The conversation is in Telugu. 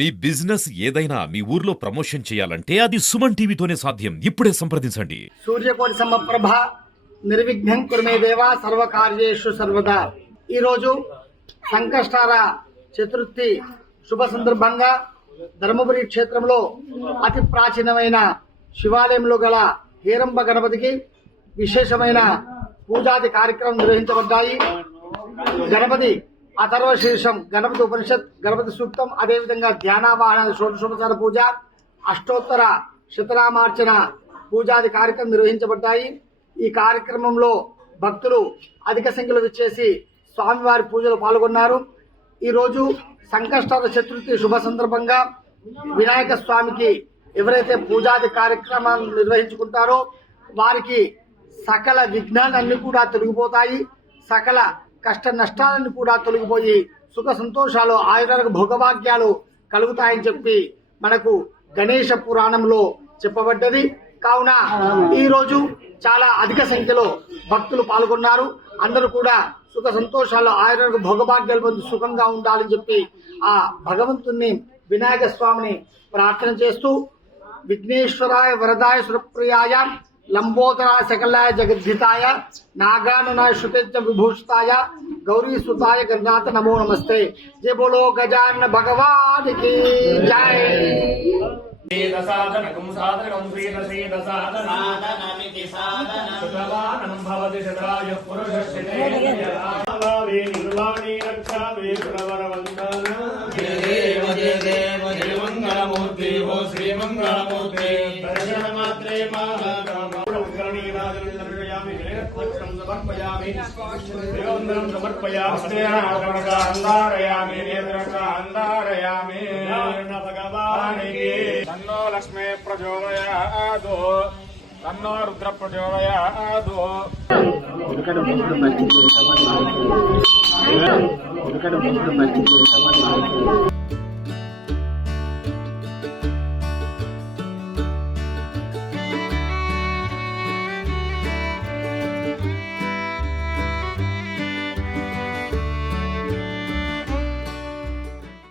మీ బిజినెస్ ఏదైనా మీ ఊర్లో ప్రమోషన్ చేయాలంటే అది సుమన్ టీవీతోనే సాధ్యం. ఇప్పుడే సంప్రదించండి. సూర్యకోటి సమప్రభ నిర్విఘ్నం కురుమే దేవా సర్వకార్యేషు సర్వదా. ఈ రోజు సంకష్టార చతుర్థి శుభ సందర్భంగా ధర్మపురి క్షేత్రంలో అతి ప్రాచీనమైన శివాలయంలో గల హేరంబ గణపతికి విశేషమైన పూజాది కార్యక్రమం నిర్వహించబడ్డాయి. గణపతి అథర్వ శీర్షం, గణపతి ఉపనిషత్, గణపతి సూక్తం, అదేవిధంగా ధ్యానావాహన షోడశోపచార పూజ, అష్టోత్తర శతనామార్చన పూజాది కార్యక్రమం నిర్వహించబడ్డాయి. ఈ కార్యక్రమంలో భక్తులు అధిక సంఖ్యలో విచ్చేసి స్వామివారి పూజలో పాల్గొన్నారు. ఈ రోజు సంకష్టార చతుర్థి శుభ సందర్భంగా వినాయక స్వామికి ఎవరైతే పూజాది కార్యక్రమాలు నిర్వహించుకుంటారో వారికి సకల విఘ్నాలన్నీ కూడా తొలగిపోతాయి. సకల కష్ట నష్టాలను కూడా తొలగిపోయి సుఖ సంతోషాలు, ఆయురాలకు భోగభాగ్యాలు కలుగుతాయని చెప్పి మనకు గణేష పురాణంలో చెప్పబడ్డది. కావున ఈ రోజు చాలా అధిక సంఖ్యలో భక్తులు పాల్గొన్నారు. అందరూ కూడా సుఖ సంతోషాలు, ఆయురాలకు భోగభాగ్యాలు పొంది సుఖంగా ఉండాలని చెప్పి ఆ భగవంతుని వినాయక స్వామిని ప్రార్థన చేస్తూ విఘ్నేశ్వరాయ వరదాయ సురప్రియాయ లంబోదరాయ సకలాయ జగద్ధితాయ నాగానునాయ శృతేజ విభూషితాయ గౌరీ సుతాయ గణనాథ నమో నమస్తే. జయ బోలో గజానన భగవాన్ కి జై. సాధనకం సాధనకం శ్రీద సాధనమితి సాధనం భవతి శతాయ పురుషస్య నిర్వాణి రక్షామి ప్రవరవందన దేవ దేవ మంగళమూర్తి ఓ శ్రీ మంగళమూర్తి దర్శన మాత్రే మహాగణీ రాజనం సమర్పయామి నేత్రం సమర్పయామి దేవందరం సమర్పయామి అందారయామి నేత్రకాందారయామి భగవానికి తన్నో లక్ష్మీ ప్రచోదయాదో తన్నో రుద్ర ప్రచోదయాదో. ఉడకడ